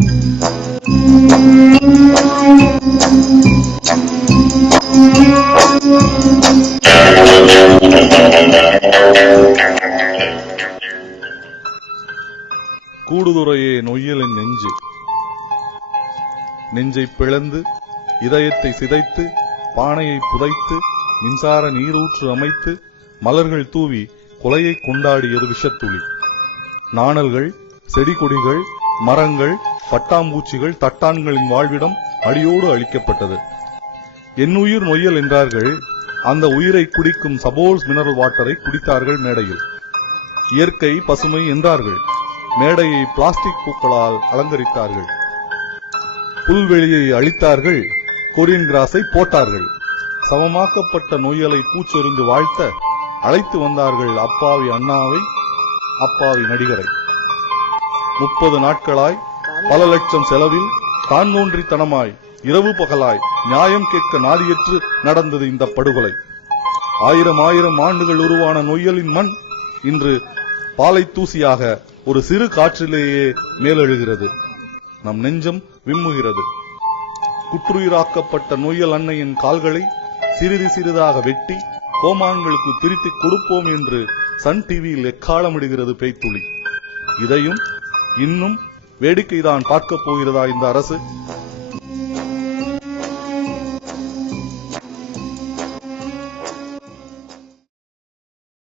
கூடுதுறையே நொய்யலின் நெஞ்சு. நெஞ்சை பிளந்து இதயத்தை சிதைத்து பானையை புதைத்து மின்சார நீரூற்று அமைத்து மலர்கள் தூவி கொலையை கொண்டாடியது விஷத்துளி. நாணல்கள் செடி கொடிகள் மரங்கள் பட்டாம்பூச்சிகள் தட்டான்களின் வாழ்விடம் அடியோடு அழிக்கப்பட்டது. என்னுயிர் நொய்யல் என்றார்கள் அந்த உயிரை குடிக்கும் சபோல்ஸ் மினரல் வாட்டரை குடித்தார்கள் மேடையில். இயற்கை பசுமை என்றார்கள் மேடையை பிளாஸ்டிக் பூக்களால் அலங்கரித்தார்கள். புல்வெளியை அழித்தார்கள் கொரியன் கிராஸை போட்டார்கள். சமமாக்கப்பட்ட நொய்யலை பூச்செறிந்து வாழ்த்த அழைத்து வந்தார்கள் அப்பாவி அண்ணாவை அப்பாவி நடிகரை. முப்பது நாட்களாய் பல லட்சம் செலவில் தான்தோன்றித்தனமாய் இரவு பகலாய் நியாயம் கேட்க நாதியற்று நடந்தது இந்த படுகொலை. ஆயிரம் ஆயிரம் ஆண்டுகள் உருவான நொய்யலின் மண் இன்று பாலை தூசியாக ஒரு சிறு காற்றிலேயே மேலெழுகிறது. நம் நெஞ்சம் விம்முகிறது. குற்றுயிராக்கப்பட்ட நொய்யல் அன்னையின் கால்களை சிறிது சிறிதாக வெட்டி கோமான்களுக்கு பிரித்து கொடுப்போம் என்று சன் டிவியில் எக்காலமிடுகிறது பேய்த்துளி. இதையும் இன்னும் வேடிக்கைதான் பார்க்கப் போகிறதா இந்த அரசு?